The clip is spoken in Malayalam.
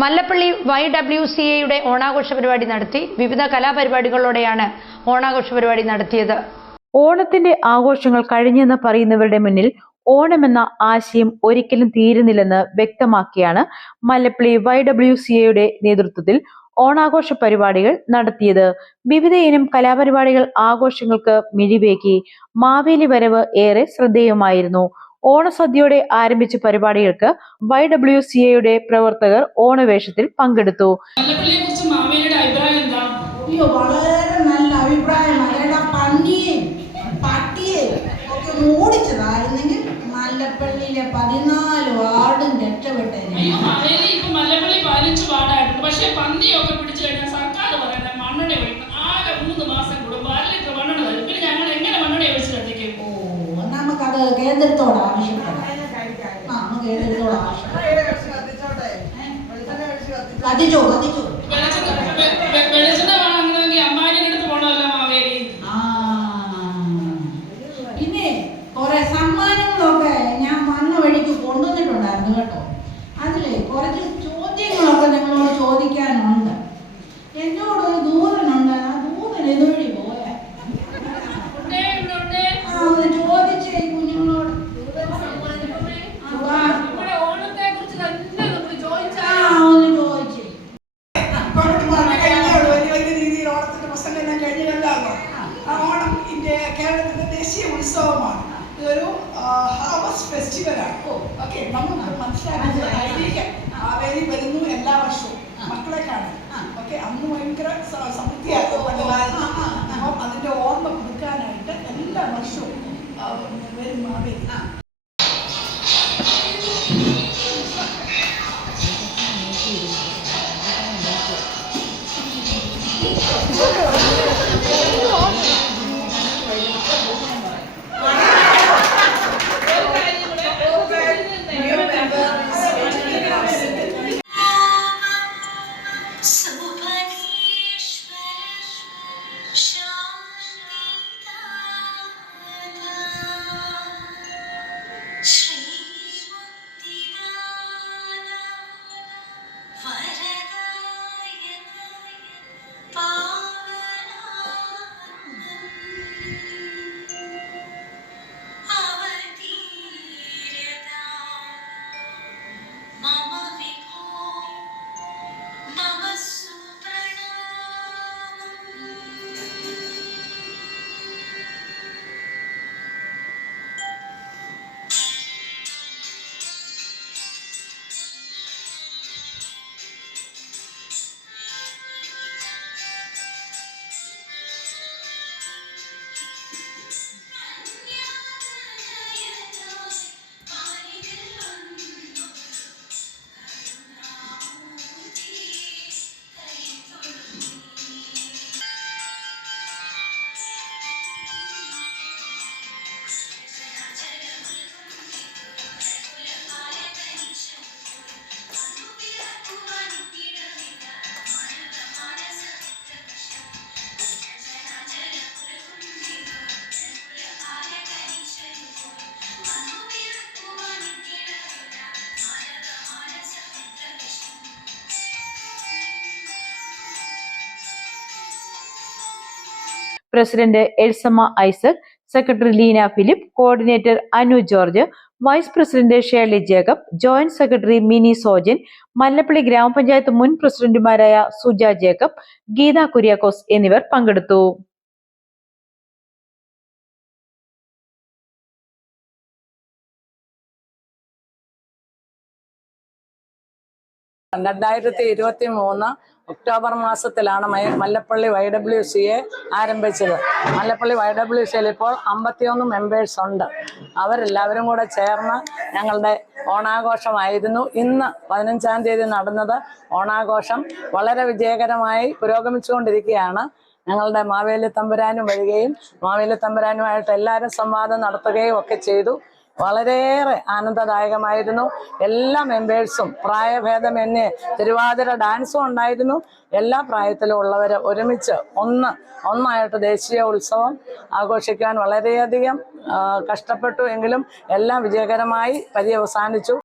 മല്ലപ്പള്ളി വൈ ഡബ്ല്യു സി എയുടെ ഓണാഘോഷ പരിപാടി നടത്തി വിവിധ കലാപരിപാടികളോടെയാണ് ഓണാഘോഷ പരിപാടി നടത്തിയത്. ഓണത്തിന്റെ ആഘോഷങ്ങൾ കഴിഞ്ഞെന്ന് പറയുന്നവരുടെ മുന്നിൽ ഓണമെന്ന ആശയം ഒരിക്കലും തീരുന്നില്ലെന്ന് വ്യക്തമാക്കിയാണ് മല്ലപ്പള്ളി വൈ ഡബ്ല്യു സി എയുടെ നേതൃത്വത്തിൽ ഓണാഘോഷ പരിപാടികൾ നടത്തിയത്. വിവിധ ഇനം കലാപരിപാടികൾ ആഘോഷങ്ങൾക്ക് മിഴിവേകി മാവേലി വരവ് ഏറെ ശ്രദ്ധേയമായിരുന്നു. ഓണസദ്യയോടെ ആരംഭിച്ച പരിപാടികൾക്ക് വൈ ഡബ്ല്യു സി എയുടെ പ്രവർത്തകർ ഓണവേഷത്തിൽ പങ്കെടുത്തു വളരെ നല്ല അഭിപ്രായമാണ് ഏടാ പന്നിയെയും പട്ടിയെയും ഒക്കെ ഓടിച്ചതായിരുന്നെങ്കിൽ മല്ലപ്പള്ളിയിലെ പതിനാല് കേന്ദ്രത്തോട് ആവശ്യപ്പെടാം ആ കേന്ദ്രത്തോട് ആവശ്യപ്പെടാം കത്തിച്ചോ കത്തിച്ചോ കഴിഞ്ഞില്ലെന്നാണ് ഓണം ഇന്ത്യ കേരളത്തിന്റെ ദേശീയ ഉത്സവമാണ്. ഇതൊരു ഹാർവസ്റ്റ് ഫെസ്റ്റിവലാണ് ഓക്കെ. നമുക്ക് മനസ്സിലാക്കി ഐതിഹ്യം ആവേലി വരുന്നു എല്ലാ വർഷവും. മക്കളെ കാണും ഓക്കെ. അന്ന് ഭയങ്കര സമൃദ്ധിയാക്കും പണ്ട് കാലത്ത്. അപ്പം അതിന്റെ ഓർമ്മ പുതുക്കാനായിട്ട് എല്ലാ വർഷവും വരും ആവേലി. Look at president Elsamma Isaac secretary Leena Philip coordinator Anu George vice president Shirley Jacob joint secretary Mini Sojan Mallappally ഗ്രാമപഞ്ചായത്ത് മുൻ പ്രസിഡന്റുമാരായ സുജ ജേക്കബ് ഗീത കുര്യാക്കോസ് എന്നിവർ പങ്കെടുത്തു. രണ്ടായിരത്തി ഇരുപത്തി മൂന്ന് ഒക്ടോബർ മാസത്തിലാണ് Mallappally Y W C A ആരംഭിച്ചത്. മല്ലപ്പള്ളി വൈ ഡബ്ല്യു സിയിൽ ഇപ്പോൾ അമ്പത്തിയൊന്ന് മെമ്പേഴ്സ് ഉണ്ട്. അവരെല്ലാവരും കൂടെ ചേർന്ന് ഞങ്ങളുടെ ഓണാഘോഷമായിരുന്നു. ഇന്ന് പതിനഞ്ചാം തീയതി നടന്നത് ഓണാഘോഷം. വളരെ വിജയകരമായി പുരോഗമിച്ചുകൊണ്ടിരിക്കുകയാണ്. ഞങ്ങളുടെ മാവേലി തമ്പുരാനും വരികയും മാവേലി തമ്പുരാനുമായിട്ട് എല്ലാവരും സംവാദം നടത്തുകയും ഒക്കെ ചെയ്തു. വളരെയേറെ ആനന്ദദായകമായിരുന്നു. എല്ലാ മെമ്പേഴ്സും പ്രായഭേദമെന്നെ തിരുവാതിര ഡാൻസും ഉണ്ടായിരുന്നു. എല്ലാ പ്രായത്തിലും ഉള്ളവർ ഒരുമിച്ച് ഒന്ന് ഒന്നായിട്ട് ദേശീയ ഉത്സവം ആഘോഷിക്കാൻ വളരെയധികം കഷ്ടപ്പെട്ടു എങ്കിലും എല്ലാം വിജയകരമായി പര്യവസാനിച്ചു.